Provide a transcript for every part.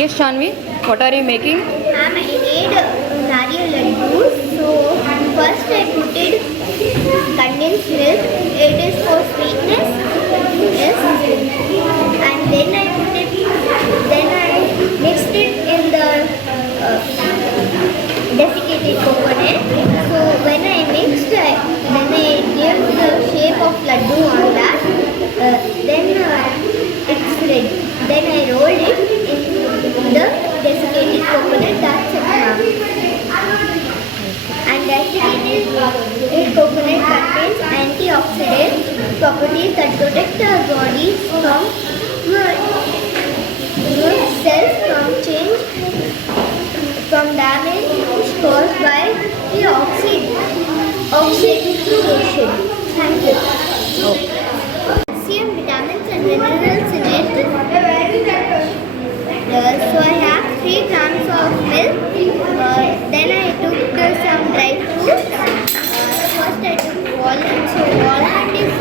Yes, Shanvi, what are you making? I made nariyal laddus. So first I put it condensed milk. It is for sweetness. Yes. And then I put it. Then I mixed it in the desiccated coconut. So when I mixed, then I gave the shape of laddu on that. Then it's ready. Then I rolled it in the desiccated coconut. That's it now. And desiccated coconut contains antioxidant properties that protect our bodies from cells from change from damage caused by the oxidation. Thank you. Calcium, vitamins and minerals in it. So I have 3 grams of milk. Then I took some dry fruits. First I took walnut. So walnut is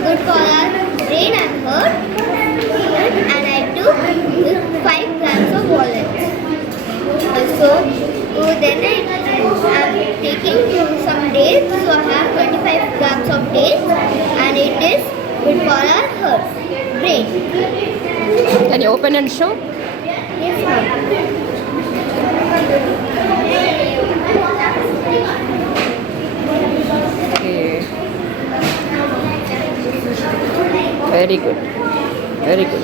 good for our brain and heart. And I took 5 grams of walnuts. So then I am taking some dates. So I have 25 grams of dates, and it is good for our heart, brain. Can you open and show? Yes, ma'am. Okay. Very good. Very good.